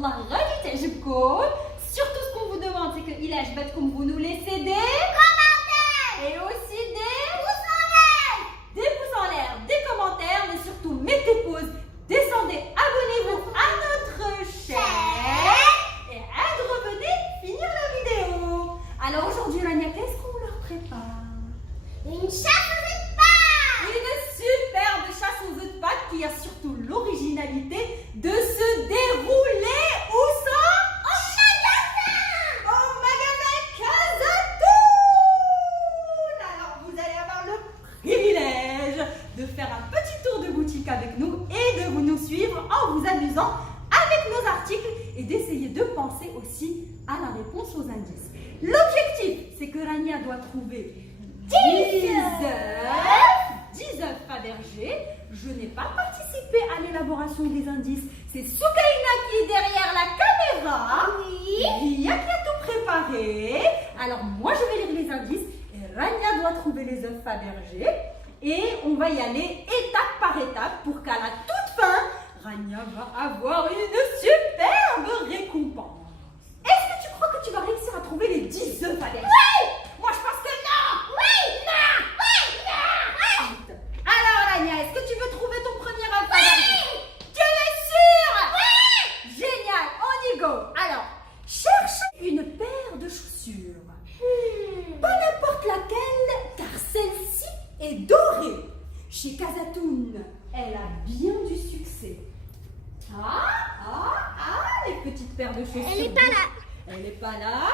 الله غادي تعجبكم. Surtout ce qu'on vous demande, c'est que إلا عجبتكم vous nous laissez des commentaires et aussi des pouces en l'air, des commentaires, mais surtout mettez pause, descendez, abonnez-vous à notre chaîne et revenez finir la vidéo. Alors aujourd'hui, Rania, qu'est-ce qu'on leur prépare? Une chasse aux œufs de Pâques. Une superbe chasse aux œufs de Pâques qui a surtout l'originalité de se dérouler où ça? Au magasin Casatoun. Alors vous allez avoir le privilège de faire un petit tour de boutique avec nous et de nous suivre en vous amusant avec nos articles et d'essayer de penser aussi à la réponse aux indices. L'objectif, c'est que Rania doit trouver 10 œufs Fabergé. Je n'ai pas participé à l'élaboration des indices. C'est Soukaina qui est derrière la caméra. Oui. Ria qui a tout préparé. Alors moi, je vais lire les indices et Rania doit trouver les œufs Fabergé. Et on va y aller étape par étape pour qu'à la toute fin, Rania va avoir une superbe récompense. Est-ce que tu crois que tu vas réussir à trouver les 10 œufs Fabergé? Oui. Moi, je pense que non. Oui. Non. Oui. Non. Alors, Rania, est-ce que tu veux trouver ton premier œuf Fabergé? Tu es sûre? Oui. Génial, on y go. Alors, cherche une paire de chaussures. Pas n'importe laquelle, car celle-ci est dorée. Chez Casatoun, elle a bien du succès. Les petites paires de chaussures. Elle n'est pas là. Elle n'est pas là.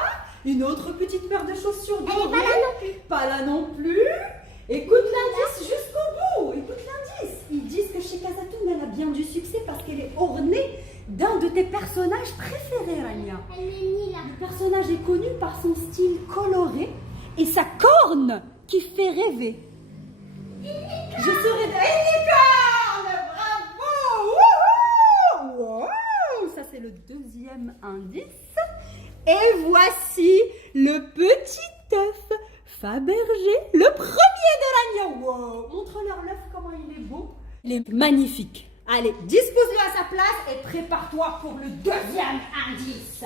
Une autre petite paire de chaussures dorées. Elle n'est pas là non plus. Pas là non plus. Écoute l'indice jusqu'au bout. Écoute l'indice. Ils disent que chez Casatoun, elle a bien du succès parce qu'elle est ornée d'un de tes personnages préférés, Rania. Elle est ni là. Le personnage est connu par son style coloré et sa corne qui fait rêver. Je serai une licorne. Bravo. Wouhou. Wow. Ça, c'est le deuxième indice. Et voici le petit œuf Fabergé, le premier de Rania. Wow. Montre-leur l'œuf, comment il est beau. Il est magnifique. Allez, dispose-le à sa place et prépare-toi pour le deuxième indice.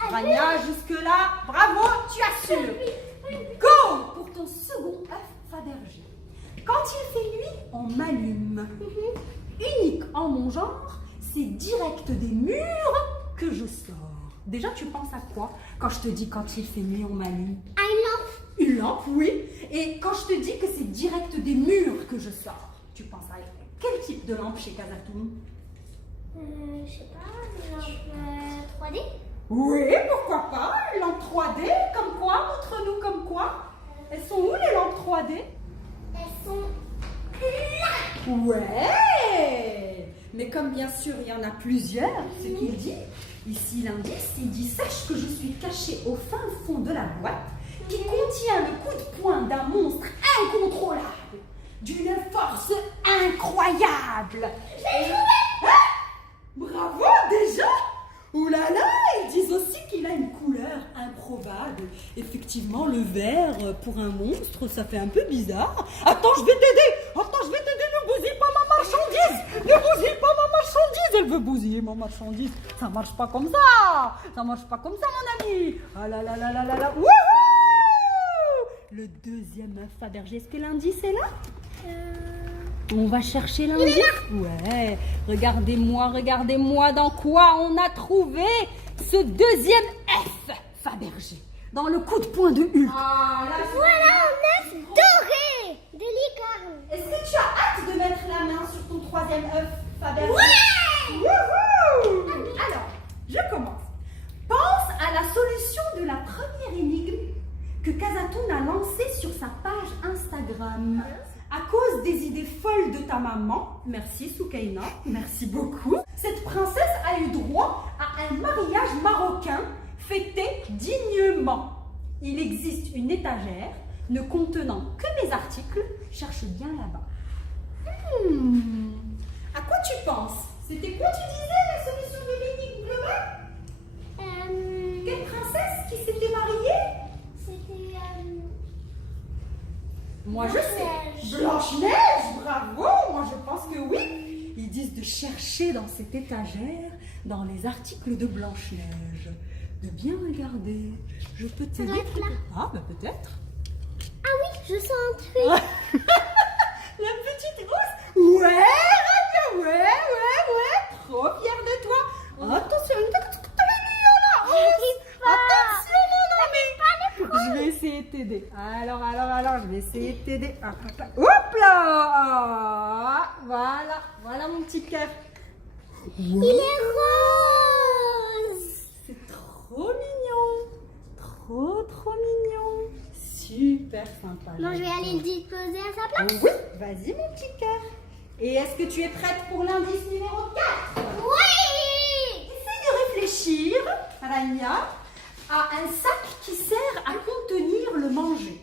Rania, jusque-là, bravo, tu assures. Go pour ton second œuf Fabergé. Quand il fait nuit, on m'allume. Unique en mon genre, c'est direct des murs que je sors. Déjà, tu penses à quoi quand je te dis quand il fait nuit, on m'allume? Une lampe, oui. Et quand je te dis que c'est direct des murs que je sors, tu penses à quel type de lampe chez Casatoun? Je sais pas, une lampe 3D. Oui, pourquoi pas? Une lampe 3D, comme quoi? Montre-nous comme quoi. Elles sont où les lampes 3D? Elles sont là. Ouais. Mais comme bien sûr il y en a plusieurs, ce qu'il dit, ici l'indice, il dit: sache que je suis caché au fin fond de la boîte qui contient le coup de poing d'un monstre incontrôlable, d'une force incroyable. J'ai trouvé. Bravo déjà. Ouh là là, ils disent aussi qu'il a une couleur improbable. Effectivement, le vert pour un monstre, ça fait un peu bizarre. Attends, je vais t'aider. Ne bousille pas ma marchandise. Elle veut bousiller ma marchandise. Ça marche pas comme ça. Mon ami. Ah là là là là là là. Wouhou. Le deuxième œuf Fabergé, est-ce que l'indice est là? On va chercher l'indice. Ouais, regardez-moi dans quoi on a trouvé ce deuxième œuf Fabergé. Dans le coup de poing de Hulk. Voilà un œuf doré de licorne. Est-ce que tu as hâte de mettre la main sur ton troisième œuf Fabergé? Ouais. Wouhou. Alors, je commence. Pense à la solution de la première énigme que Casatoun a lancée sur sa page Instagram. À cause des idées folles de ta maman, merci Soukaina, merci beaucoup, cette princesse a eu droit à un mariage marocain fêté dignement. Il existe une étagère ne contenant que mes articles, cherche bien là-bas. À quoi tu penses? C'était quoi tu disais la solution de l'énigme globale? Quelle princesse qui s'était mariée? C'était Moi je sais. Blanche-Neige, bravo. Moi je pense que oui. Ils disent de chercher dans cette étagère, dans les articles de Blanche-Neige, de bien regarder. Je peux t'aider. doit être là. Ah, bah peut-être. Ah oui, je sens un truc. La petite rousse. Ouais, Rania, ouais. Trop fière de toi. Attention, attention, je vais essayer de t'aider. Alors, je vais essayer de t'aider. Hop là. Voilà mon petit cœur. Il est rose. C'est trop mignon. Trop mignon. Super sympa. Bon, je vais aller le déposer à sa place. Oui, vas-y mon petit cœur. Et est-ce que tu es prête pour l'indice numéro 4? Oui. Essaye de réfléchir, Rania, à un sac qui sert à contenir le manger.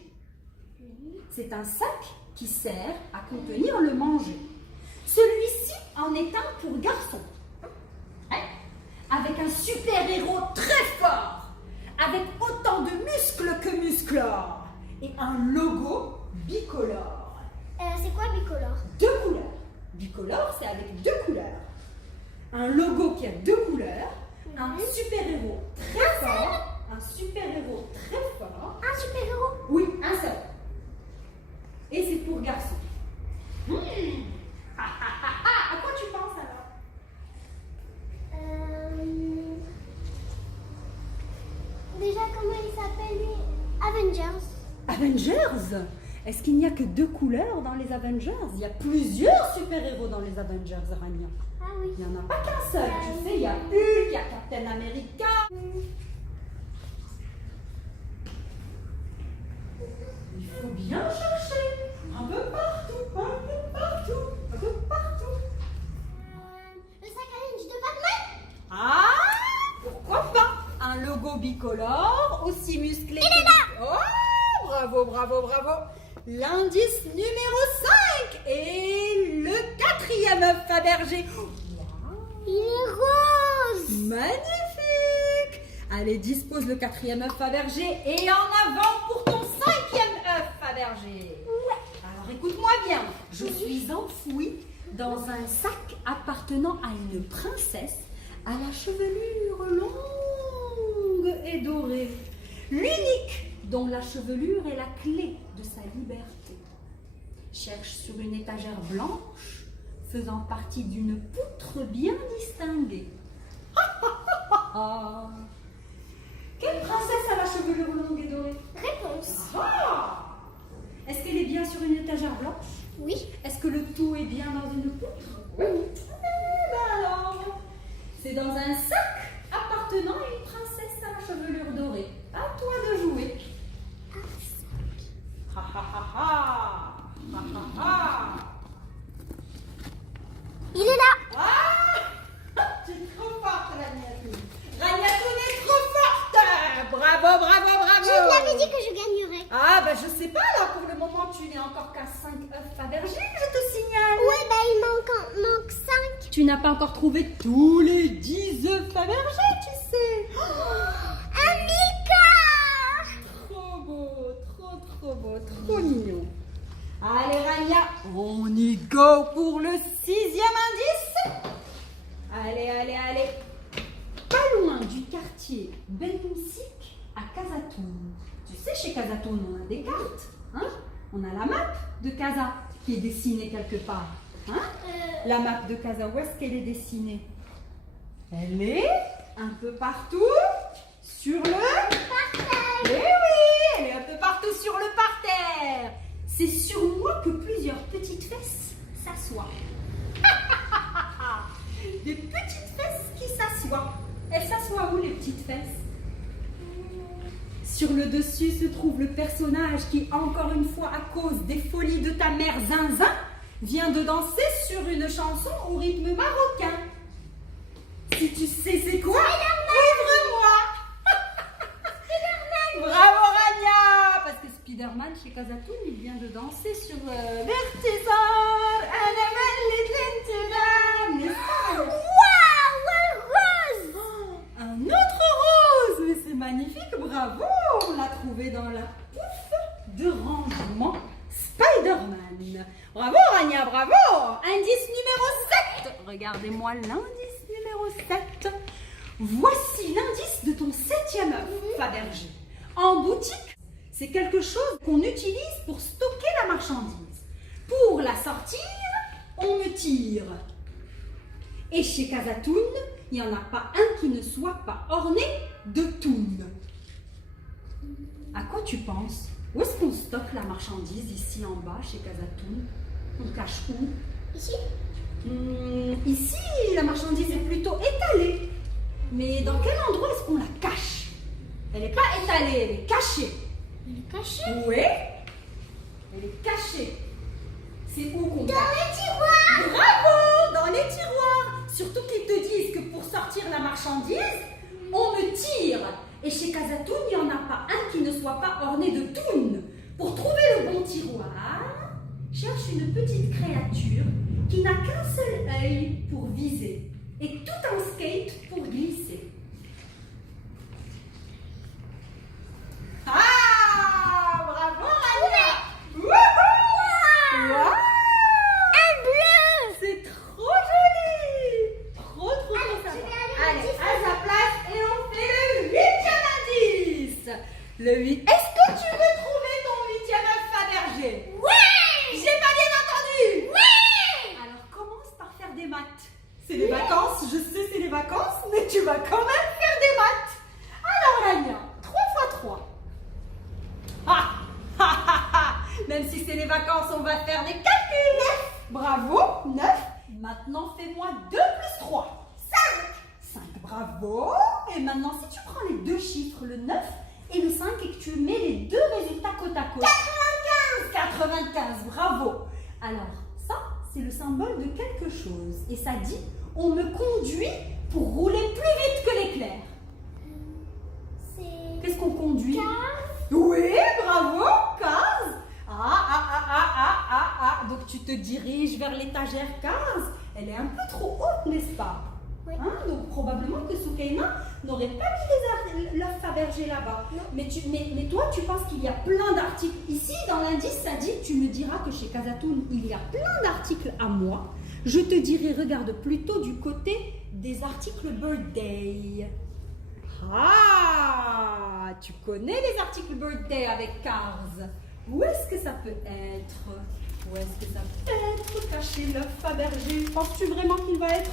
C'est un sac qui sert à contenir le manger. Celui-ci en est un pour garçon. Avec un super-héros très fort, avec autant de muscles que musclores, et un logo bicolore. C'est quoi bicolore? 2 couleurs. Bicolore, c'est avec 2 couleurs. Un logo qui a 2 couleurs, un super-héros très fort. Un super-héros très fort. Un super-héros? Oui, un seul. Et c'est pour garçon. À quoi tu penses alors? Déjà, comment il s'appelle lui? Avengers. Avengers? Est-ce qu'il n'y a que 2 couleurs dans les Avengers? Il y a plusieurs super-héros dans les Avengers, Rania. Ah oui. Il n'y en a pas qu'un seul. Tu sais, il y a Hulk, il y a Captain America. Il faut bien chercher. Un peu partout. Le sac à linge de Batman? Ah, pourquoi pas? Un logo bicolore, aussi musclé. Il est là! Oh, bravo. L'indice numéro 5 et le 4e œuf Fabergé. Wow. Il est rose. Magnifique! Allez, dispose le 4e œuf Fabergé et en avant pour ton 5e œuf Fabergé. Ouais. Alors écoute-moi bien, je suis enfouie dans un sac appartenant à une princesse à la chevelure longue et dorée. L'unique dont la chevelure est la clé de sa liberté. Cherche sur une étagère blanche faisant partie d'une poutre bien distinguée. Quelle princesse a la chevelure longue et dorée? Réponse. Ah! Est-ce qu'elle est bien sur une étagère blanche? Oui. Est-ce que le tout est bien dans une poutre? Oui. Ben alors, c'est dans un sac appartenant à une princesse à la chevelure dorée. À toi de jouer. Ha ha ha ha! Ha ha ha! Il est là. Ah! Tu es trop forte, Ragnatoune. Ragnatoune est trop forte! Bravo! Je vous avais dit que je gagnerais. Ah, ben je sais pas, là, pour le moment, tu n'es encore qu'à 5 œufs Fabergé, je te signale. Ouais, bah il manque 5. Tu n'as pas encore trouvé tous les 10 œufs Fabergé, tu sais. Un Milka. Trop beau, trop mignon. Allez, Rania, on y go pour le 6e indice. Allez. Pas loin du quartier Benumsik à Kazatoun. Tu sais, chez Kazatoun, on a des cartes. Hein? On a la map de Kaza qui est dessinée quelque part. Hein? La map de Kaza, où est-ce qu'elle est dessinée? Elle est un peu partout sur le parterre. Eh oui, elle est un peu partout sur le parterre. C'est sur moi que plusieurs petites fesses s'assoient. Des petites fesses qui s'assoient. Elles s'assoient où, les petites fesses? Sur le dessus se trouve le personnage qui, encore une fois, à cause des folies de ta mère Zinzin, vient de danser sur une chanson au rythme marocain. Si tu sais c'est quoi, ouvre-moi. Bravo, Rania. Parce que Spider-Man chez Kazatoun, il vient de danser sur Bertizar, Waouh, un rose. un autre rose. Mais c'est magnifique, bravo. On l'a trouvé dans la pouffe de rangement Spider-Man. Bravo, Rania, bravo. Indice numéro 7. Regarde regardez-moi l'indice numéro 7. Voici l'indice de ton 7e œuf, Fabergé. En boutique, c'est quelque chose qu'on utilise pour stocker la marchandise. Pour la sortir, on me tire. Et chez Casatoun, il n'y en a pas un qui ne soit pas orné de toune. À quoi tu penses? Où est-ce qu'on stocke la marchandise ici en bas chez Casatoun? On cache où? Ici. Ici, la marchandise est plutôt étalée. Mais dans quel endroit est-ce qu'on la cache? Elle n'est pas étalée, elle est cachée. Elle est cachée. Oui, elle est cachée. C'est où qu'on Dans cache? le tiroir. Bravo, dans les tiroirs. Surtout qu'ils te disent que pour sortir la marchandise, on me tire. Et chez Casatoun, il n'y en a pas un qui ne soit pas orné de toune. Pour trouver le bon tiroir, cherche une petite créature qui n'a qu'un seul œil pour viser et tout un skate pour glisser. Ah, bravo Anya! Wouhou! Wow! Un bleu. C'est trop joli! Trop Allez, sympa. je vais aller Allez, au à sa place et on fait le 8e indice. Le 8. Est-ce que tu veux trouver ton 8e œuf Fabergé? Oui. J'ai pas bien entendu. Oui. Alors commence par faire des maths. C'est les vacances, je sais c'est les vacances, mais tu vas quand même faire des maths. Alors Rania, 3 fois 3. Ah, ah, ah, ah. Même si c'est les vacances, on va faire des calculs. Bravo, 9. Maintenant, fais-moi 2 plus 3. 5. 5, bravo. Et maintenant, si tu prends les deux chiffres, le 9 et le 5, et que tu mets les deux résultats côte à côte. 95, bravo. Alors, ça, c'est le symbole de quelque chose. Et ça dit, on me conduit pour rouler plus vite que l'éclair. C'est Qu'est-ce qu'on conduit? 15. Oui, bravo, 15. Donc tu te diriges vers l'étagère 15. Elle est un peu trop haute, n'est-ce pas? Oui. Hein, donc probablement que Soukaina n'aurait pas mis l'œuf Fabergé là-bas. Mais toi, tu penses qu'il y a plein d'articles. Ici, dans l'indice, ça dit, tu me diras que chez Casatoun, il y a plein d'articles à moi. Je te dirai, regarde plutôt du côté des articles birthday. Ah, tu connais les articles birthday avec Cars. Où est-ce que ça peut être? Où est-ce que ça peut être caché l'œuf Fabergé? Penses-tu vraiment qu'il va être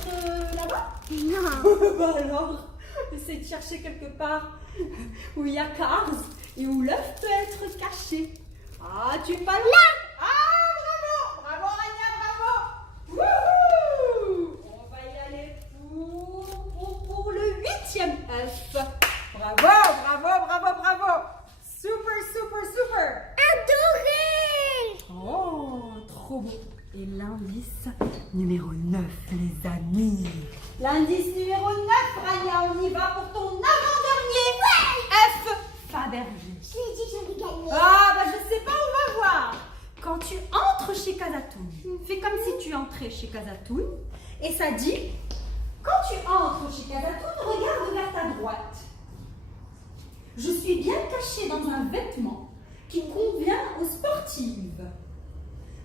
là-bas? Non. Bah alors, essaie de chercher quelque part où il y a Cars et où l'œuf peut être caché. Ah, tu es pas loin. Ah, bravo! Bravo, Rania, bravo! Wouhou! On va y aller pour le 8e œuf. Bravo! Super! Adoré. Oh, trop beau. Et l'indice numéro 9, les amis. L'indice numéro 9, Rania, on y va pour ton avant-dernier œuf Fabergé. Je l'ai dit, j'avais gagné. Ah, bah je sais pas, on va voir. Quand tu entres chez Casatoun, fais comme si tu entrais chez Casatoun. Et ça dit, quand tu entres chez Casatoun, regarde vers ta droite. Je suis bien cachée dans un vêtement qui convient aux sportives,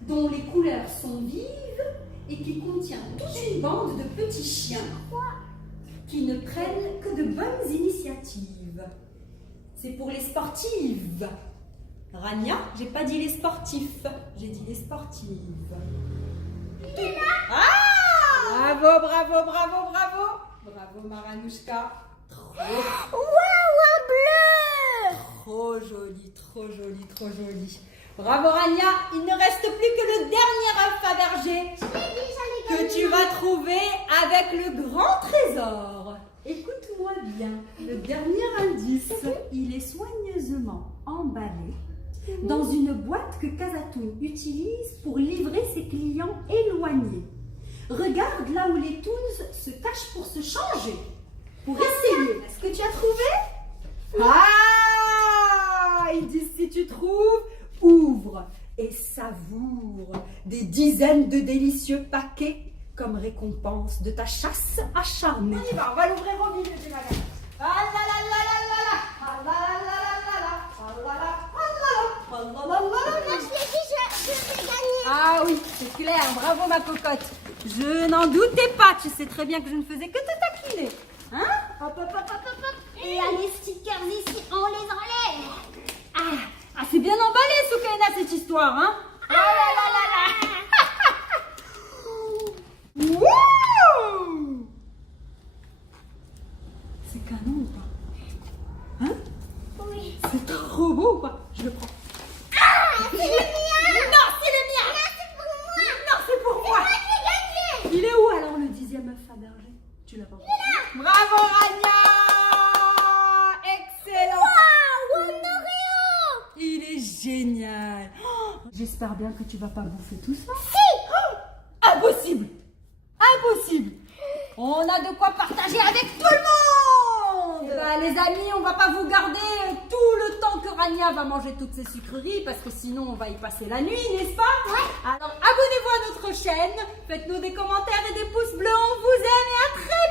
dont les couleurs sont vives et qui contient toute une bande de petits chiens qui ne prennent que de bonnes initiatives. C'est pour les sportives. Rania, j'ai pas dit les sportifs, j'ai dit les sportives. Ah! Bravo Maranouchka. Waouh, un bleu. Trop joli. Bravo Rania, il ne reste plus que le dernier œuf Fabergé Je l'ai dit, j'avais que gagné. tu vas trouver avec le grand trésor. Écoute-moi bien, le dernier indice, il est soigneusement emballé dans une boîte que Casatoun utilise pour livrer ses clients éloignés. Regarde là où les toons se cachent pour se changer, pour essayer. Est-ce que tu as trouvé? Ah! Ils disent si tu trouves, ouvre et savoure des dizaines de délicieux paquets comme récompense de ta chasse acharnée. On y va, on va l'ouvrir au milieu du magasin. Ah là là là là là là! Ah là là là là là! Ah là là! Ah là là! Ah là là là là! Moi, je l'ai dit, je vais gagner. Ah oui, c'est clair, bravo ma cocotte. Je n'en doutais pas. Tu sais très bien que je ne faisais que te taquiner. Hein? Hop, hop, hop, hop, hop, hop. Et là, les stickers ici, on les enlève. C'est bien emballé, Soukaina, cette histoire, hein? Oh là là là là! Wow! C'est canon ou pas? Hein? Oui. C'est trop beau ou pas? Je le prends. C'est le mien. Non, c'est le mien! Là, c'est pour moi. Non, c'est pour moi! Moi, j'ai gagné. Il est où alors le 10e œuf à berger? Tu l'as pas pris? Bravo, Rania! Excellent! Waouh, un Oreo. Il est génial! Oh, j'espère bien que tu vas pas bouffer tout ça. Si. Oh, impossible! Impossible! On a de quoi partager avec tout le monde! Bah, les amis, on va pas vous garder tout le temps que Rania va manger toutes ces sucreries parce que sinon on va y passer la nuit, n'est-ce pas? Ouais. Alors abonnez-vous à notre chaîne, faites-nous des commentaires et des pouces bleus, on vous aime et à très